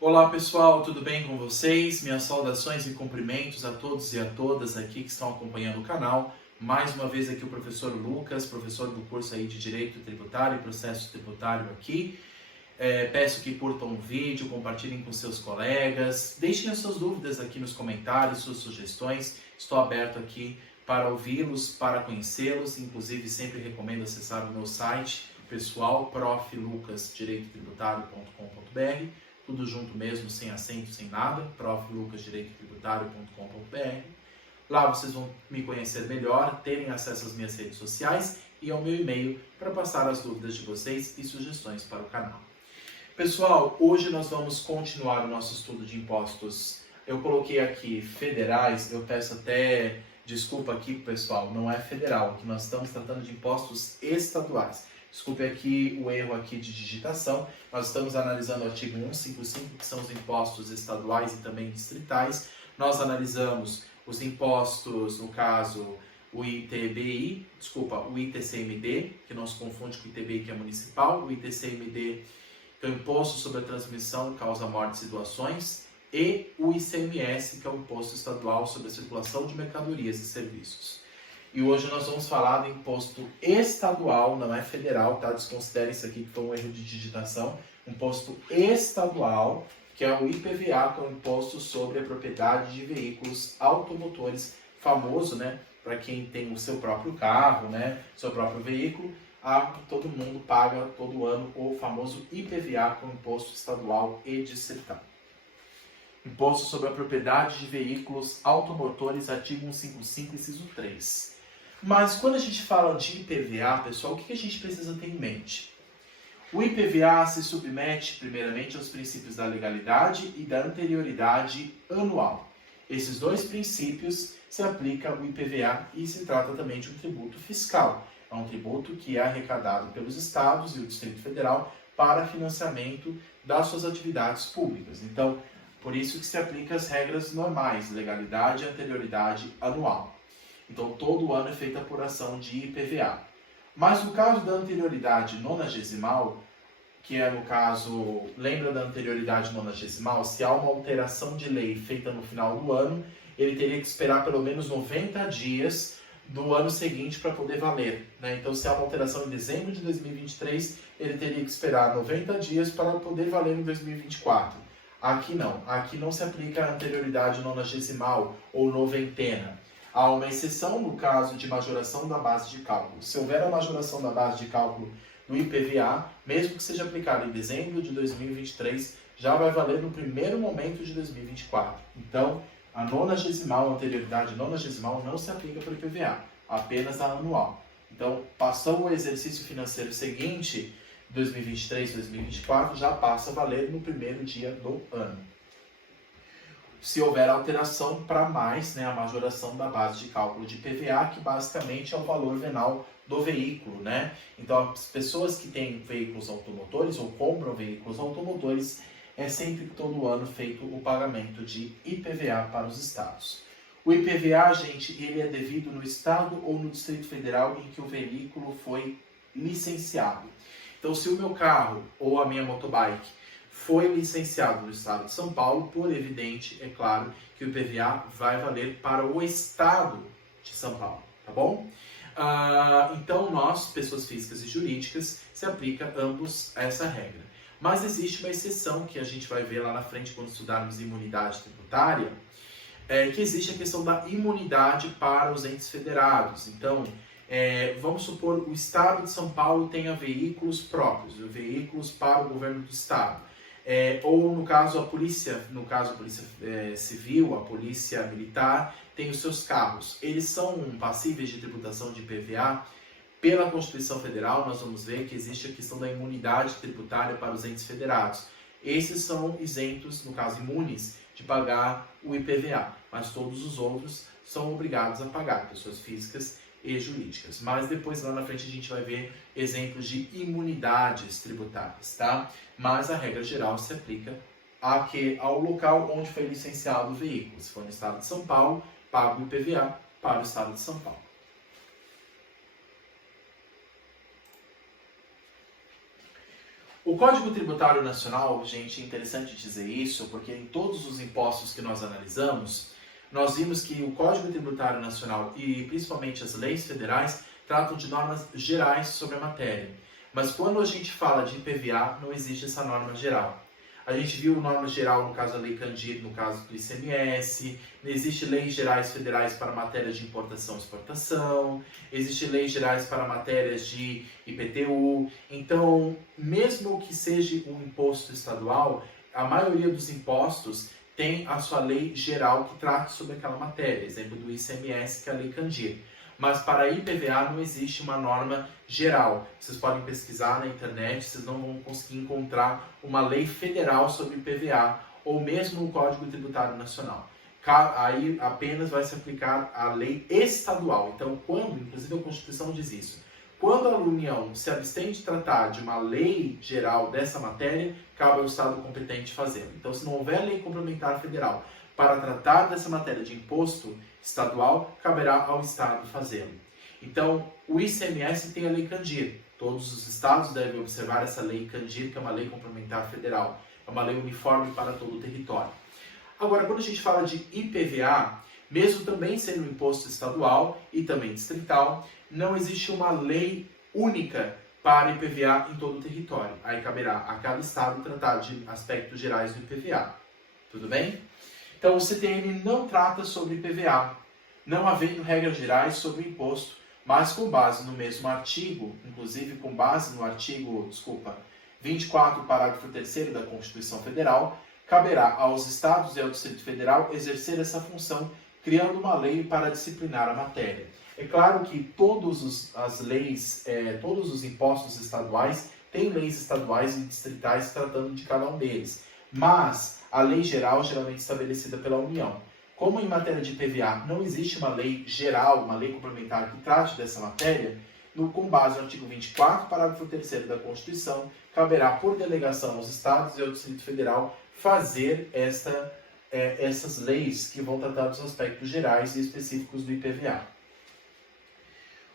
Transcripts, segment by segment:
Olá pessoal, tudo bem com vocês? Minhas saudações e cumprimentos a todos e a todas aqui que estão acompanhando o canal. Mais uma vez aqui o professor Lucas, professor do curso aí de Direito Tributário e Processo Tributário aqui. Peço que curtam o vídeo, compartilhem com seus colegas, deixem as suas dúvidas aqui nos comentários, suas sugestões. Estou aberto aqui para ouvi-los, para conhecê-los. Inclusive sempre recomendo acessar o meu site pessoal, proflucasdireitotributario.com.br. Tudo junto mesmo, sem acento, sem nada, proflucasdireitotributario.com.br. Lá vocês vão me conhecer melhor, terem acesso às minhas redes sociais e ao meu e-mail para passar as dúvidas de vocês e sugestões para o canal. Pessoal, hoje nós vamos continuar o nosso estudo de impostos. Eu coloquei aqui federais, eu peço até desculpa aqui, pessoal, não é federal, que nós estamos tratando de impostos estaduais. Desculpe aqui o erro aqui de digitação. Nós estamos analisando o artigo 155, que são os impostos estaduais e também distritais. Nós analisamos os impostos, no caso, o ITCMD, que não se confunde com o ITBI, que é municipal, o ITCMD, que é o Imposto sobre a Transmissão, Causa Mortes e Doações, e o ICMS, que é o Imposto Estadual sobre a Circulação de Mercadorias e Serviços. E hoje nós vamos falar do imposto estadual, não é federal, tá? Desconsiderem isso aqui que foi um erro de digitação. Imposto estadual, que é o IPVA, que é o Imposto sobre a Propriedade de Veículos Automotores, famoso, né? Para quem tem o seu próprio carro, né? Seu próprio veículo, todo mundo paga todo ano o famoso IPVA, que é o Imposto Estadual e Distrital. Imposto sobre a Propriedade de Veículos Automotores, artigo 155, inciso 3. Mas quando a gente fala de IPVA, pessoal, o que a gente precisa ter em mente? O IPVA se submete, primeiramente, aos princípios da legalidade e da anterioridade anual. Esses dois princípios se aplica o IPVA e se trata também de um tributo fiscal. É um tributo que é arrecadado pelos estados e o Distrito Federal para financiamento das suas atividades públicas. Então, por isso que se aplica as regras normais, legalidade e anterioridade anual. Então, todo ano é feita a apuração de IPVA. Mas no caso da anterioridade nonagesimal, que é no caso, lembra da anterioridade nonagesimal? Se há uma alteração de lei feita no final do ano, ele teria que esperar pelo menos 90 dias do ano seguinte para poder valer, né? Então, se há uma alteração em dezembro de 2023, ele teria que esperar 90 dias para poder valer em 2024. Aqui não se aplica a anterioridade nonagesimal ou noventena. Há uma exceção no caso de majoração da base de cálculo. Se houver a majoração da base de cálculo do IPVA, mesmo que seja aplicado em dezembro de 2023, já vai valer no primeiro momento de 2024. Então, a anterioridade nonagesimal não se aplica para o IPVA, apenas a anual. Então, passou o exercício financeiro seguinte, 2023, 2024, já passa a valer no primeiro dia do ano. Se houver alteração para mais, né, a majoração da base de cálculo de IPVA, que basicamente é o valor venal do veículo, né? Então, as pessoas que têm veículos automotores ou compram veículos automotores, é sempre todo ano feito o pagamento de IPVA para os estados. O IPVA, gente, ele é devido no estado ou no Distrito Federal em que o veículo foi licenciado. Então, se o meu carro ou a minha motobike foi licenciado no estado de São Paulo, por evidente, é claro, que o IPVA vai valer para o estado de São Paulo, tá bom? Então, nós, pessoas físicas e jurídicas, se aplica ambos a essa regra. Mas existe uma exceção que a gente vai ver lá na frente quando estudarmos imunidade tributária, que existe a questão da imunidade para os entes federados. Então, vamos supor o estado de São Paulo tenha veículos próprios, veículos para o governo do estado. Ou no caso a polícia civil, a polícia militar, tem os seus carros. Eles são passíveis de tributação de IPVA. Pela Constituição Federal, nós vamos ver que existe a questão da imunidade tributária para os entes federados. Esses são isentos, no caso imunes, de pagar o IPVA, mas todos os outros são obrigados a pagar, pessoas físicas e jurídicas. Mas depois lá na frente a gente vai ver exemplos de imunidades tributárias, tá? Mas a regra geral se aplica ao local onde foi licenciado o veículo. Se for no estado de São Paulo, paga o IPVA para o estado de São Paulo. O Código Tributário Nacional, gente, é interessante dizer isso, porque em todos os impostos que nós analisamos, nós vimos que o Código Tributário Nacional e principalmente as leis federais tratam de normas gerais sobre a matéria. Mas quando a gente fala de IPVA, não existe essa norma geral. A gente viu norma geral no caso da Lei Candir, no caso do ICMS, não existe leis gerais federais para matérias de importação e exportação, existe leis gerais para matérias de IPTU. Então, mesmo que seja um imposto estadual, a maioria dos impostos tem a sua lei geral que trata sobre aquela matéria, exemplo do ICMS, que é a Lei Candir. Mas para a IPVA não existe uma norma geral. Vocês podem pesquisar na internet, vocês não vão conseguir encontrar uma lei federal sobre IPVA, ou mesmo o Código Tributário Nacional. Aí apenas vai se aplicar a lei estadual. Então, inclusive a Constituição diz isso, quando a União se abstém de tratar de uma lei geral dessa matéria, cabe ao Estado competente fazê-lo. Então, se não houver lei complementar federal para tratar dessa matéria de imposto estadual, caberá ao Estado fazê-lo. Então, o ICMS tem a Lei Candir. Todos os estados devem observar essa Lei Candir, que é uma lei complementar federal. É uma lei uniforme para todo o território. Agora, quando a gente fala de IPVA, mesmo também sendo um imposto estadual e também distrital, não existe uma lei única para IPVA em todo o território. Aí caberá a cada estado tratar de aspectos gerais do IPVA. Tudo bem? Então, o CTN não trata sobre IPVA, não havendo regras gerais sobre o imposto, mas com base no mesmo artigo, inclusive com base no artigo, 24, parágrafo 3º da Constituição Federal, caberá aos estados e ao Distrito Federal exercer essa função, criando uma lei para disciplinar a matéria. É claro que todos os impostos estaduais têm leis estaduais e distritais tratando de cada um deles, mas a lei geral geralmente estabelecida pela União. Como em matéria de IPVA não existe uma lei geral, uma lei complementar que trate dessa matéria, com base no artigo 24, parágrafo 3º da Constituição, caberá por delegação aos estados e ao Distrito Federal fazer essas leis que vão tratar dos aspectos gerais e específicos do IPVA.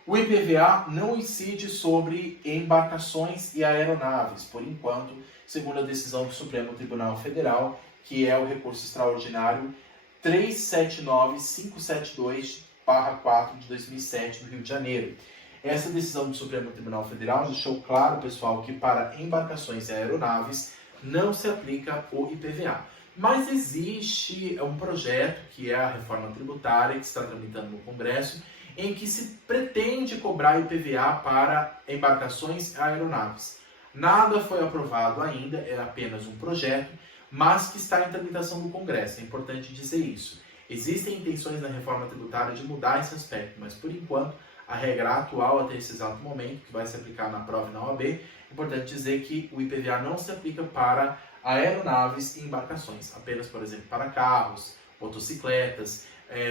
O IPVA não incide sobre embarcações e aeronaves, por enquanto, segundo a decisão do Supremo Tribunal Federal, que é o recurso extraordinário 379572/4 de 2007, no Rio de Janeiro. Essa decisão do Supremo Tribunal Federal deixou claro, pessoal, que para embarcações e aeronaves não se aplica o IPVA. Mas existe um projeto, que é a reforma tributária, que está tramitando no Congresso, em que se pretende cobrar IPVA para embarcações e aeronaves. Nada foi aprovado ainda, é apenas um projeto, mas que está em tramitação no Congresso. É importante dizer isso. Existem intenções na reforma tributária de mudar esse aspecto, mas por enquanto, a regra atual até esse exato momento, que vai se aplicar na prova e na OAB, é importante dizer que o IPVA não se aplica para aeronaves e embarcações, apenas, por exemplo, para carros, motocicletas,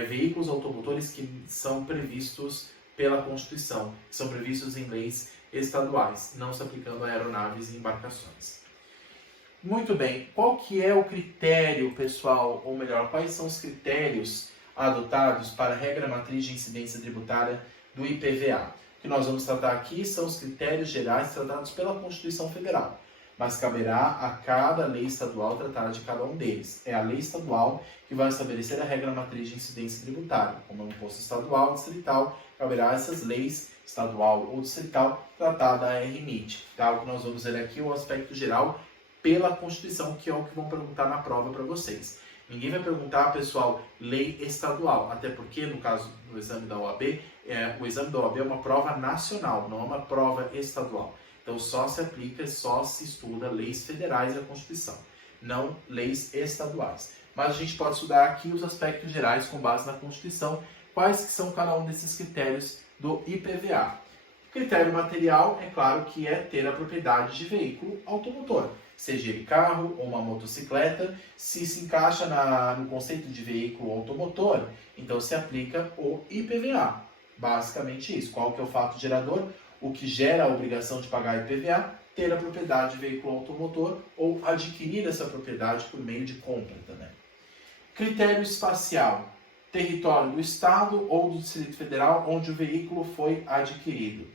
veículos automotores que são previstos pela Constituição, que são previstos em leis estaduais, não se aplicando a aeronaves e embarcações. Muito bem, qual que é o critério, pessoal, ou melhor, quais são os critérios adotados para a regra matriz de incidência tributária do IPVA? O que nós vamos tratar aqui são os critérios gerais tratados pela Constituição Federal, mas caberá a cada lei estadual tratar de cada um deles. É a lei estadual que vai estabelecer a regra matriz de incidência tributária. Como é um imposto estadual ou distrital, caberá a essas leis, estadual ou distrital, tratar da RMIT. Tá? O que nós vamos ver aqui é o aspecto geral pela Constituição, que é o que vão perguntar na prova para vocês. Ninguém vai perguntar, pessoal, lei estadual, até porque, no caso do exame da OAB, o exame da OAB é uma prova nacional, não é uma prova estadual. Então, só se aplica, só se estuda leis federais da Constituição, não leis estaduais. Mas a gente pode estudar aqui os aspectos gerais com base na Constituição, quais que são cada um desses critérios do IPVA. O critério material, é claro que é ter a propriedade de veículo automotor, seja ele carro ou uma motocicleta. Se encaixa no conceito de veículo automotor, então se aplica o IPVA. Basicamente isso. Qual que é o fato gerador? O que gera a obrigação de pagar IPVA, ter a propriedade de veículo automotor ou adquirir essa propriedade por meio de compra também. Critério espacial, território do Estado ou do Distrito Federal onde o veículo foi adquirido.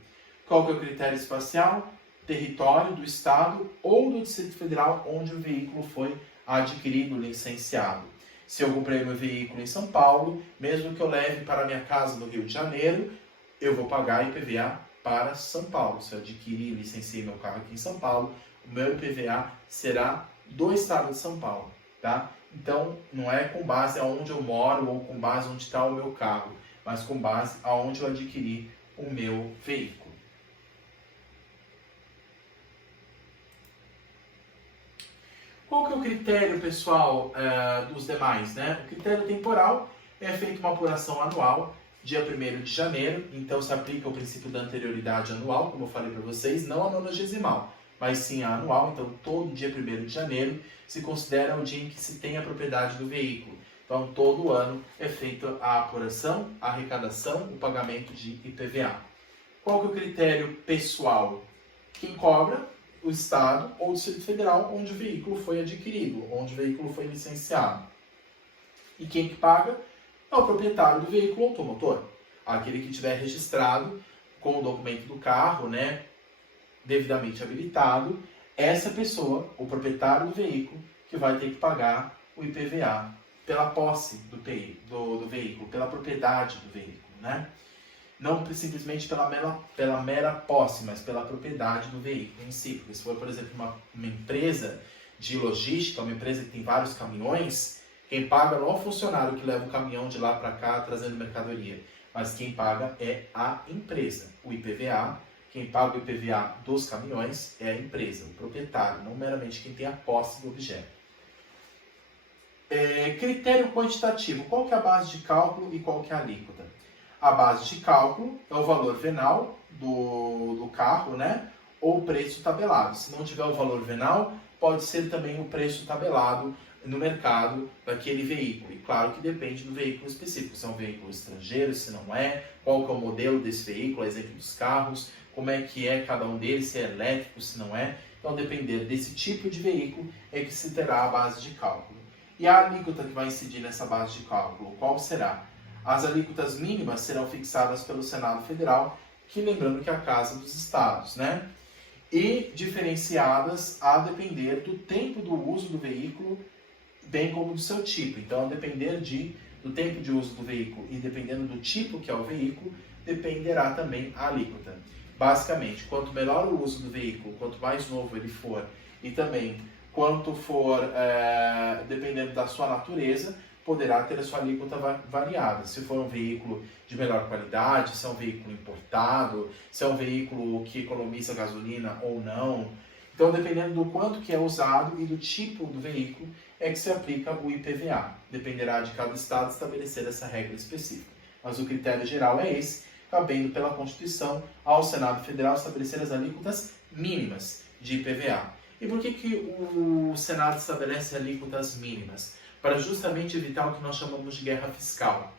Qual que é o critério espacial? território do estado ou do Distrito Federal onde o veículo foi adquirido, licenciado. Se eu comprei meu veículo em São Paulo, mesmo que eu leve para minha casa no Rio de Janeiro, eu vou pagar IPVA para São Paulo. Se eu adquirir e licenciei meu carro aqui em São Paulo, o meu IPVA será do estado de São Paulo, tá? Então, não é com base aonde eu moro ou com base onde está o meu carro, mas com base aonde eu adquiri o meu veículo. Qual que é o critério, pessoal, dos demais, né? O critério temporal é feita uma apuração anual, dia 1º de janeiro, então se aplica o princípio da anterioridade anual, como eu falei para vocês, não a nonagesimal, mas sim a anual, então todo dia 1º de janeiro se considera o dia em que se tem a propriedade do veículo. Então todo ano é feita a apuração, a arrecadação, o pagamento de IPVA. Qual que é o critério pessoal? Quem cobra? O Estado ou o Distrito Federal onde o veículo foi adquirido, onde o veículo foi licenciado. E quem que paga? É o proprietário do veículo automotor, aquele que tiver registrado com o documento do carro, né, devidamente habilitado, essa pessoa, o proprietário do veículo, que vai ter que pagar o IPVA pela posse do veículo, pela propriedade do veículo, né? Não simplesmente pela mera posse, mas pela propriedade do veículo em si. Porque se for, por exemplo, uma empresa de logística, uma empresa que tem vários caminhões, quem paga não é o funcionário que leva o caminhão de lá para cá trazendo mercadoria, mas quem paga é a empresa. O IPVA, quem paga o IPVA dos caminhões é a empresa, o proprietário, não meramente quem tem a posse do objeto. Critério quantitativo. Qual que é a base de cálculo e qual que é a alíquota? A base de cálculo é o valor venal do carro, né? Ou o preço tabelado. Se não tiver o valor venal, pode ser também o preço tabelado no mercado daquele veículo. E claro que depende do veículo específico. Se é um veículo estrangeiro, se não é, qual que é o modelo desse veículo, exemplo dos carros, como é que é cada um deles, se é elétrico, se não é. Então, depender desse tipo de veículo é que se terá a base de cálculo. E a alíquota que vai incidir nessa base de cálculo, qual será? As alíquotas mínimas serão fixadas pelo Senado Federal, que lembrando que é a Casa dos Estados, né? E diferenciadas a depender do tempo do uso do veículo, bem como do seu tipo. Então, a depender do tempo de uso do veículo e dependendo do tipo que é o veículo, dependerá também a alíquota. Basicamente, quanto melhor o uso do veículo, quanto mais novo ele for e também quanto for, dependendo da sua natureza, poderá ter a sua alíquota variada. Se for um veículo de melhor qualidade, se é um veículo importado, se é um veículo que economiza gasolina ou não. Então, dependendo do quanto que é usado e do tipo do veículo, é que se aplica o IPVA. Dependerá de cada estado estabelecer essa regra específica. Mas o critério geral é esse, cabendo pela Constituição ao Senado Federal estabelecer as alíquotas mínimas de IPVA. E por que o Senado estabelece alíquotas mínimas? Para justamente evitar o que nós chamamos de guerra fiscal.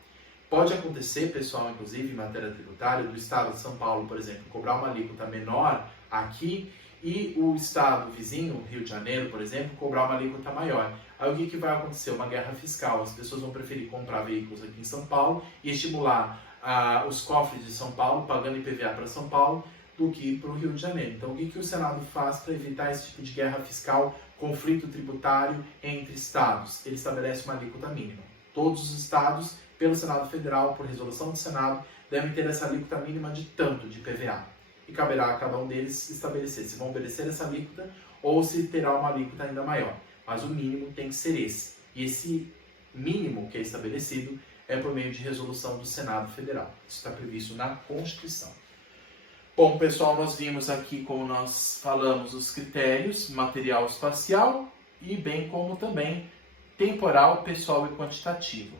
Pode acontecer, pessoal, inclusive em matéria tributária, do estado de São Paulo, por exemplo, cobrar uma alíquota menor aqui e o estado vizinho, Rio de Janeiro, por exemplo, cobrar uma alíquota maior. Aí o que vai acontecer? Uma guerra fiscal. As pessoas vão preferir comprar veículos aqui em São Paulo e estimular os cofres de São Paulo, pagando IPVA para São Paulo, do que para o Rio de Janeiro. Então, o que o Senado faz para evitar esse tipo de guerra fiscal, conflito tributário entre estados? Ele estabelece uma alíquota mínima. Todos os estados, pelo Senado Federal, por resolução do Senado, devem ter essa alíquota mínima de tanto de IPVA. E caberá a cada um deles estabelecer se vão obedecer essa alíquota ou se terá uma alíquota ainda maior. Mas o mínimo tem que ser esse. E esse mínimo que é estabelecido é por meio de resolução do Senado Federal. Isso está previsto na Constituição. Bom, pessoal, nós vimos aqui, como nós falamos, os critérios material espacial e bem como também temporal, pessoal e quantitativo.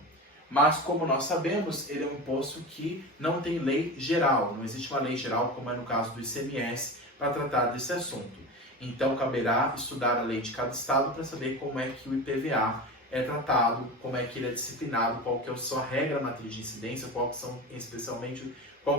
Mas, como nós sabemos, ele é um imposto que não tem lei geral, não existe uma lei geral, como é no caso do ICMS, para tratar desse assunto. Então, caberá estudar a lei de cada estado para saber como é que o IPVA é tratado, como é que ele é disciplinado, qual que é a sua regra matriz de incidência, qual que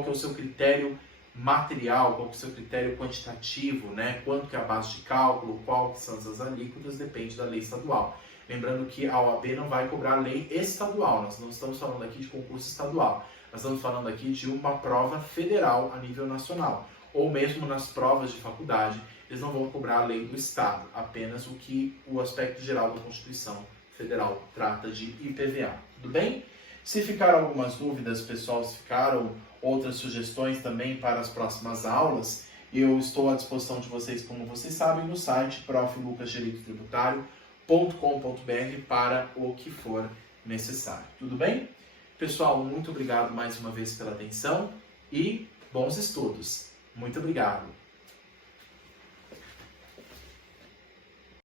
é o seu critério material, qual que é o seu critério quantitativo, né? Quanto que é a base de cálculo, qual que são as alíquotas, depende da lei estadual. Lembrando que a OAB não vai cobrar lei estadual, nós não estamos falando aqui de concurso estadual, nós estamos falando aqui de uma prova federal a nível nacional, ou mesmo nas provas de faculdade, eles não vão cobrar a lei do Estado, apenas o que o aspecto geral da Constituição Federal trata de IPVA. Tudo bem? Se ficaram algumas dúvidas, pessoal, se ficaram outras sugestões também para as próximas aulas, eu estou à disposição de vocês, como vocês sabem, no site proflucasdireitotributário.com.br para o que for necessário. Tudo bem? Pessoal, muito obrigado mais uma vez pela atenção e bons estudos. Muito obrigado.